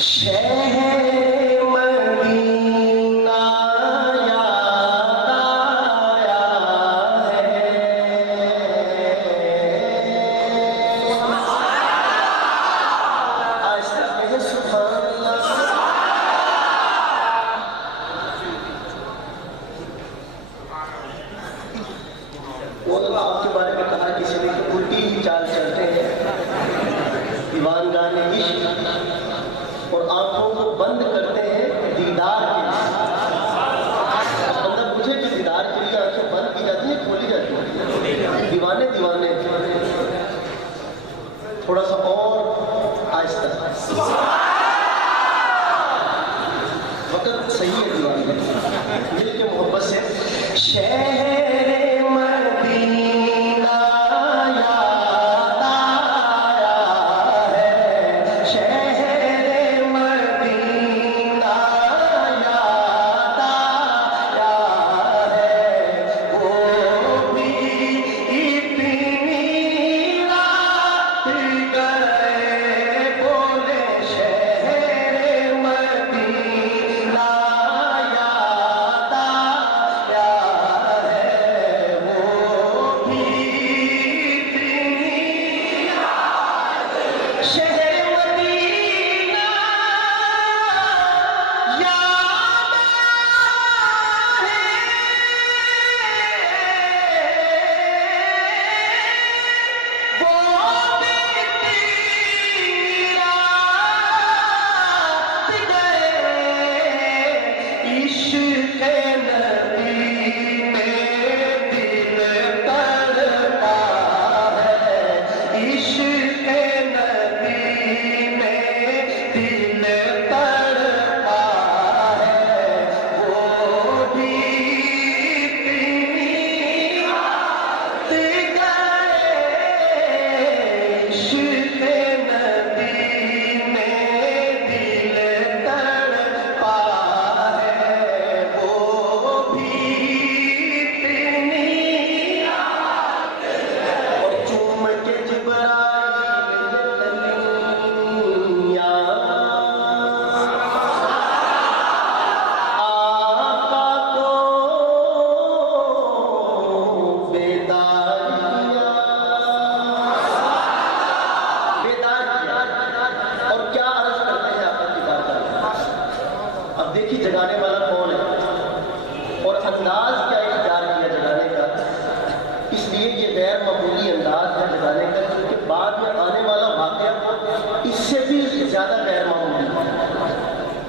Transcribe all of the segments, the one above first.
شہر مدینہ یاد آیا ہے، آہستہ کہیں سبحان اللہ۔ وہ آپ کے بارے میں کہا کسی نے کہ الٹی ہی چال چلتے ہیں، دیوان گانے عشق اور آنکھوں کو بند کرتے ہیں دیدار کے لیے۔ بندہ مجھے کہ دیدار کے لیے آنکھیں بند کی جاتی ہیں کھولی جاتی ہیں؟ دیوانے تھوڑا سا اور آہستہ، وقت صحیح ہے دیوانے مل کے محبت سے۔ شہر مدینہ یاد آیا ہے، شہر مدینہ یاد آیا ہے، وہ بھی اتنی رات گئے بولے شہر مدینہ یاد آیا ہے، وہ بھی اتنی رات شہر مدینہ یاد عشق نبی میں دل تڑپا ہے، عشق نبی میں دل تڑپا ہے، وہ بھی اتنی رات گئے، عشق نبی میں دل تڑپا ہے، وہ بھی اتنی رات گئے۔ اور چوم کے جبرائیل تلیاں آقا کو بیداریاں بیدار کیا۔ اور کیا عرض کرتے ہیں آقا کی بارگاہ میں؟ اب دیکھیے جگانے والا کون ہے اور انداز کیا اختیار کیا جگانے کا۔ اس لیے یہ غیر معمولی انداز ہے جگانے کا، کیونکہ بعد میں آنے والا واقعہ اس سے بھی زیادہ غیر معمولی ہے۔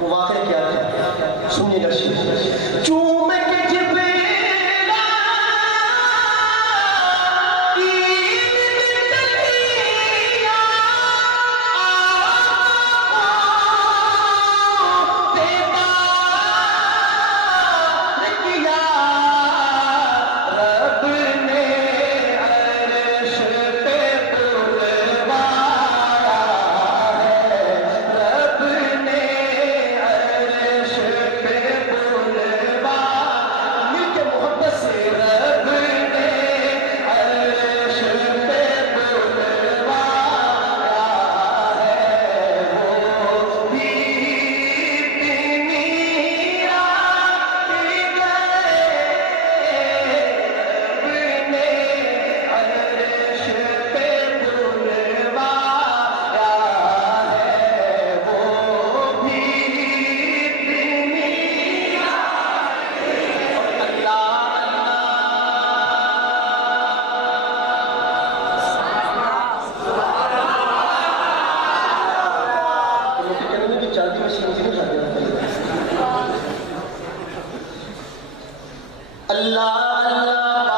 وہ واقعہ کیا ہے سنیے گا شیخ۔ چوم کے جبرائیل تلیاں آقا بیدار کیا، رب نے عرش پہ بلوایا ہے، رب نے عرش پہ بلوایا، مل کے محبت سے رب نے عرش پہ بلوایا ہے، وہ بھی اتنی رات گئے، رب نے عرش پہ بلوایا ہے، وہ بھی اتنی رات گئے۔ اور چلتی مشین سے نہیں اللہ اللہ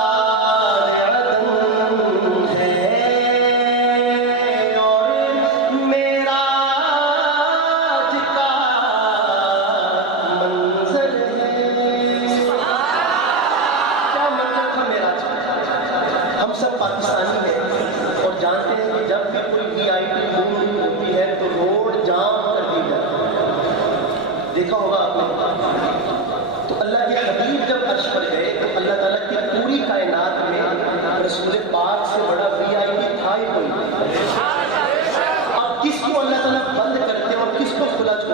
عدم ہے اور معراج کا منظر ہے۔ کیا مطلب تھا معراج کا؟ ہم سب پاکستانی ہیں اور جانتے ہیں کہ جب بھی کوئی VIP موومنٹ ہوتی ہے تو روڈ جام کر دی جاتی ہے، دیکھا ہوگا آپ نے۔ تو اللہ کے حبیب جب عرش پر گئے تو اللہ تعالیٰ کی پوری کائنات میں رسول پاک سے بڑا VIP تھا ہی کوئی۔ اب کس کو اللہ تعالیٰ بند کرتے اور کس کو کھلا چھوڑتے؟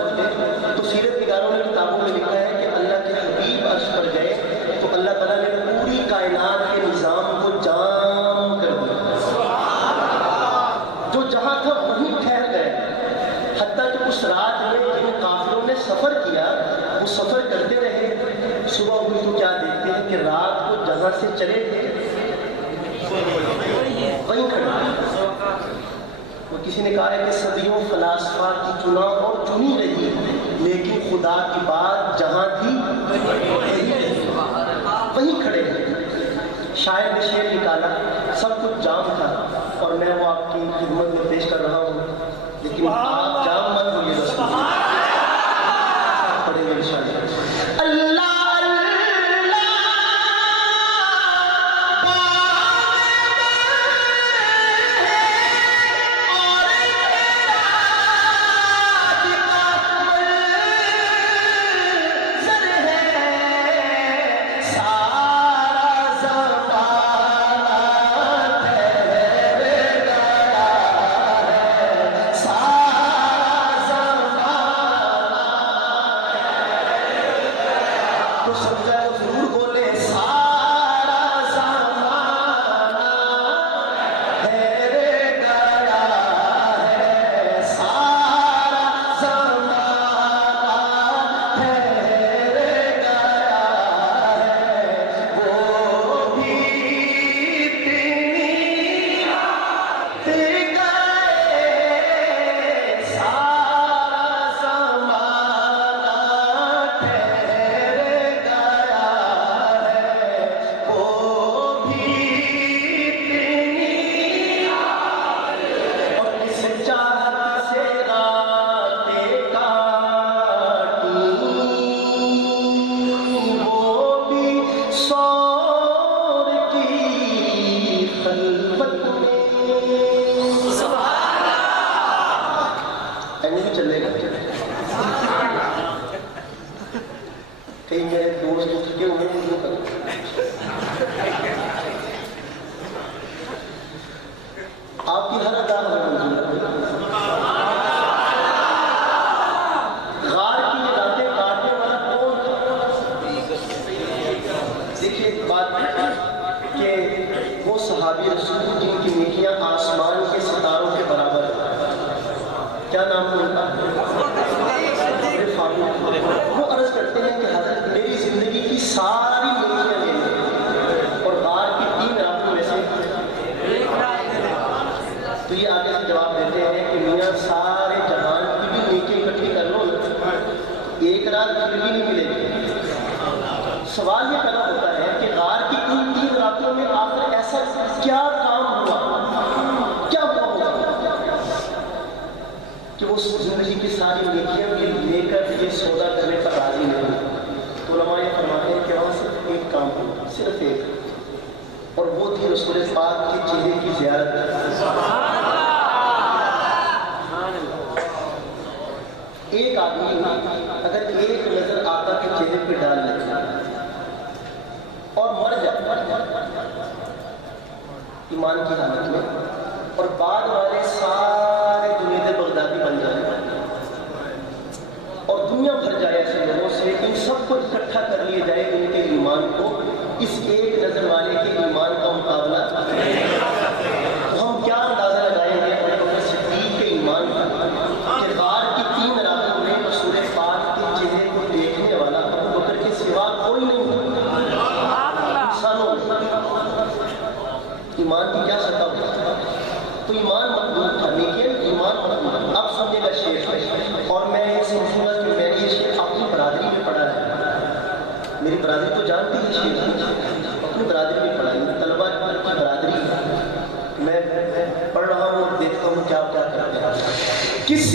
اس رات میں جن قافلوں نے سفر کیا وہ سفر کرتے رہے، صبح ہوئی تو کیا دیکھتے ہیں کہ رات کو جہاں سے چلے تھے وہیں کھڑے۔ وہ کسی نے کہا ہے کہ صدیوں فلاسفہ کی چنا اور چنی رہی، لیکن خدا کی بات جہاں تھی وہیں کھڑے ہیں۔ شاعر نے شعر نکالا، سب کچھ جام تھا اور میں وہ آپ کی خدمت میں پیش کر رہا ہوں، لیکن آپ جام مت ہوئیے بس پڑھیں گے انشاءاللہ۔ اللہ سوال یہ پیدا ہوتا ہے کہ غار کی ان 3 راتوں میں آخر ایسا کیا کام ہوا، کیا ہوا ہوگا کہ وہ زندگی کی ساری نیکیاں لے کر یہ سودا کرنے پر راضی نہیں؟ تو علماء یہ فرماتے ہیں کہ وہاں صرف ایک کام ہوا، صرف ایک، اور وہ تھی رسول پاک کے چہرے کی زیارت۔ ایک آدمی اگر ایک نظر آقا کے چہرے پہ ڈال لے اور مر جائے ایمان کی حالت میں، اور بعد والے سارے جنید بغدادی بن جائیں اور دنیا بھر جائے ایسے لوگوں سے، ان سب کو اکٹھا کر لیے جائے ان کے ایمان کو اس ایک نظر والے کے ایمان کا مقابلہ، تو ہم کیا اندازہ لگائیں گے ابو بکر صدیق کے ایمان کا کہ غار کی 3 راتوں میں رسول پاک کے چہرے کو دیکھنے والا ابو بکر کے سوا کوئی نہیں تھا۔ ایمان کی کیا سطح ہوتی، تو ایمان مقبول تھا، لیکن ایمان مقبول۔ اب سمجھے گا شیخ، اور میں یہ سمجھوں گا کہ میں نے یہ شیخ اپنی برادری میں پڑھا ہے، میری برادری تو جانتی ہے شیخ، اپنی برادری میں پڑھا ہے، طلبہ کی برادری میں پڑھ رہا ہوں اور دیکھتا ہوں کیا کیا کرتے ہیں۔ کس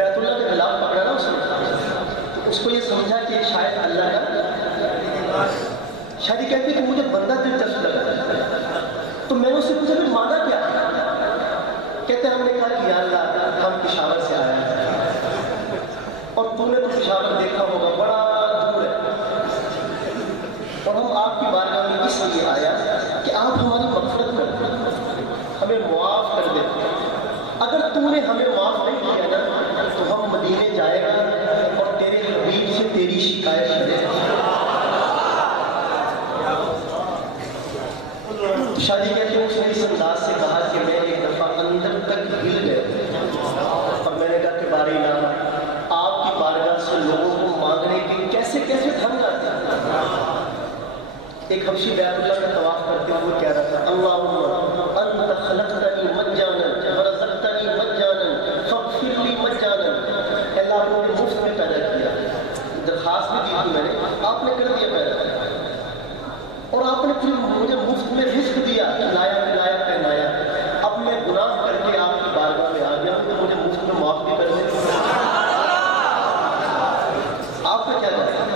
بیت اللہ کے خلاف پکڑا نا اس نے، تو اس کو یہ سمجھا کہ شاید اللہ کا، شاید یہ کہتے کہ مجھے بندہ دلچسپ لگا، تو میں نے اس سے پوچھا کہ مانا کیا؟ کہتے ہم نے کہا کہ یا اللہ ہم پشاور سے آئے ہیں، اور تو نے تو پشاور دیکھا ہوگا بڑا دور ہے، اور ہم آپ کی بارگاہ میں اس لیے آیا کہ آپ ہماری مغفرت کر دیں، ہمیں معاف کر دیں۔ اگر تو نے ہمیں معاف نہیں کیا نا تو ہم مدینے جائے گا اور تیرے حبیب سے تیری شکایت کرے گا۔ شاہ جی کہتے ہیں اس نے اس انداز سے کہا کہ میں ایک دفعہ اندر تک ہل گیا، اور میں نے کہا کہ باری نام آپ کی بارگاہ سے لوگوں کو مانگنے کے کیسے کیسے ڈھنگ آتے ہیں۔ ایک حبشی بیت اللہ کا طواف کرتے ہوئے کہہ رہا تھا اللہم انت خلقتنی مجانا ورزقتنی مجانا فاغفر لی مجانا، اللہ آپ نے مجھے مفت میں پیدا کیا، درخواست بھی دی تھی میں نے، آپ نے کر دیا پیدا، اور آپ نے پھر مجھے مفت میں رزق دیا، لایا پلایا پہنایا، اب میں گناہ کر کے آپ کی بارگاہ میں آ گیا ہوں تو مجھے مفت میں معاف بھی کر دیں۔ آپ کا کیا کہتے ہیں؟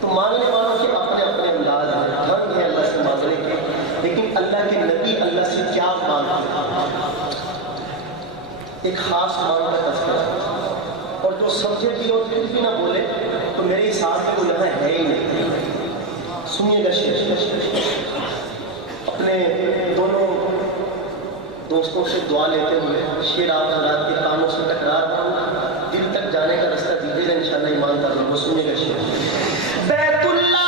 تو مانگنے والوں کے اپنے اپنے انداز ہیں، ڈھنگ ہے اللہ سے مانگنے کے، لیکن اللہ کے نبی اللہ سے کیا مانگتے ہیں؟ ایک خاص مانگ کا تذکرہ، اور جو سمجھے بھی اور پھر بھی نہ بولے تو میرے حساب میں وہ یہاں ہے ہی نہیں۔ سنیے گا شعر، اپنے دونوں دوستوں سے دعا لیتے ہوئے شعر آپ حضرات کے کانوں سے ٹکرا رہا ہوں، دل تک جانے کا رستہ دیجیے گا انشاءاللہ ایمان کر لوں۔ وہ سنیے گا شعر، بیت اللہ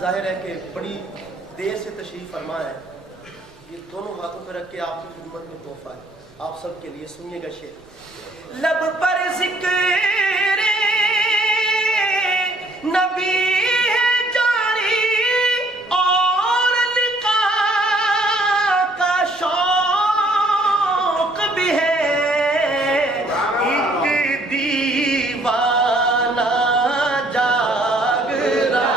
ظاہر ہے کہ بڑی دیر سے تشریف فرما ہے، یہ دونوں ہاتھوں پہ رکھ کے آپ کی خدمت میں تحفہ ہے آپ سب کے لیے۔ سنیے گا شعر، لب پر ذکر نبی ہے جاری اور لقاء کا شوق بھی ہے، ایک دیوانہ جاگ رہا